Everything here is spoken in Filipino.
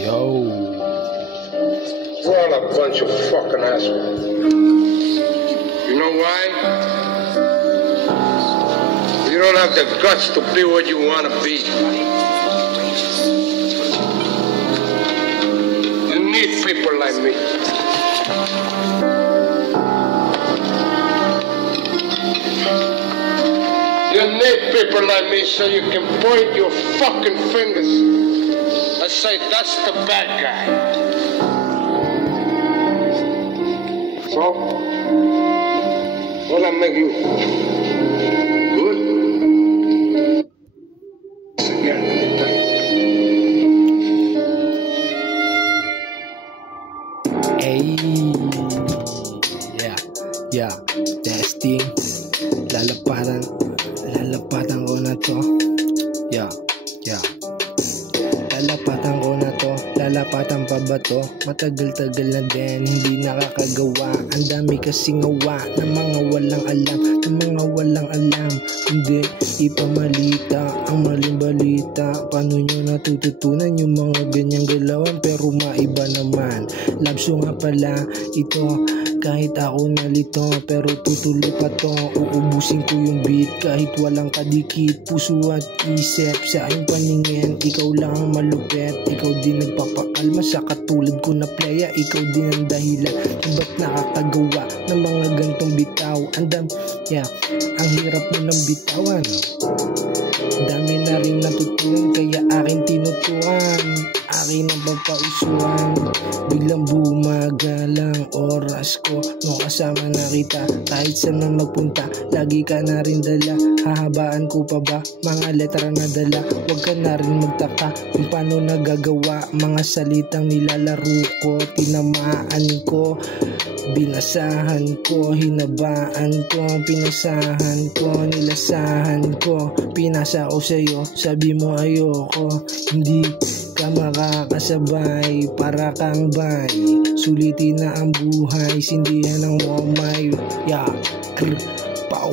Yo. We're all a bunch of fucking assholes. You know why? You don't have the guts to be what you want to be. You need people like me. You need people like me so you can point your fucking fingers and say, that's the bad guy. So, what'll I make you? Good? Again, let me tell you. Hey. Yeah. Testing. Lalapatan ko na to. Yeah. Lalapatan pa ba to? Matagal-tagal na din, hindi nakakagawa. Ang dami kasing gawa ng mga walang alam, Kundi ipamalita ang maling balita. Paano nyo natututunan yung mga ganyang galawan? Pero maiba naman. Labso nga pala ito. Kahit ako nalito, pero tutuloy pa to. Uubusin ko yung beat kahit walang kadikit. Puso at isip sa iyong paningin. Ikaw lang ang malupet, ikaw din nagpapakalma sa katulad ko na playa. Ikaw din ang dahilan kung ba't nakakagawa ng mga gantong bitaw. Ang hirap mo ng bitawan. Dami na rin natutunan kaya aking tinutukan. Akin ang papausuan. Biglang bumagalang oras ko nung kasama na kita. Kahit saan man magpunta, lagi ka na rin dala. Hahabaan ko pa ba mga letra na dala? Huwag ka na rin magtaka kung paano nagagawa mga salitang nilalaro ko. Tinamaan ko, binasahan ko, hinabaan ko, pinasahan ko, nilasahan ko. Pinasa ko sa'yo, sabi mo ayoko. Hindi ka makakasabay, para kang bay. Sulitin na ang buhay, sindihan ng momay. Pow,